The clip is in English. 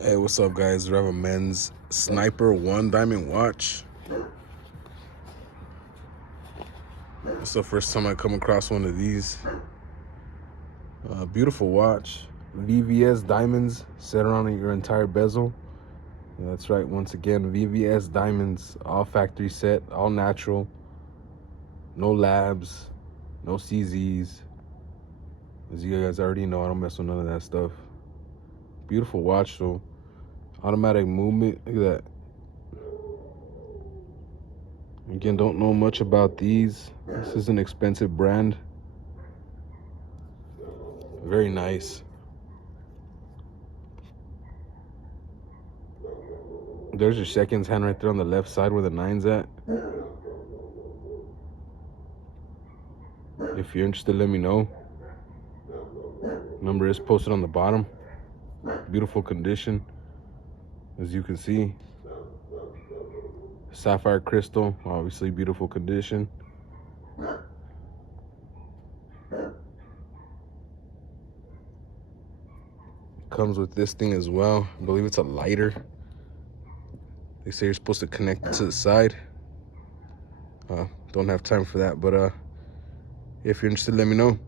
Hey, what's up, guys? We have a men's Snyper 1 diamond watch. It's the first time I come across one of these. Beautiful watch. VVS Diamonds set around your entire bezel. Yeah, that's right, once again, VVS Diamonds, all factory set, all natural. No labs, no CZs. As you guys already know, I don't mess with none of that stuff. Beautiful watch, though. Automatic movement, look at that. Again, don't know much about these. This is an expensive brand. Very nice. There's your seconds hand right there on the left side where the 9's at. If you're interested, let me know. Number is posted on the bottom. Beautiful condition, as you can see. Sapphire crystal, obviously beautiful condition. Comes with this thing as well. I believe it's a lighter. They say you're supposed to connect it to the side. Don't have time for that, but if you're interested, let me know.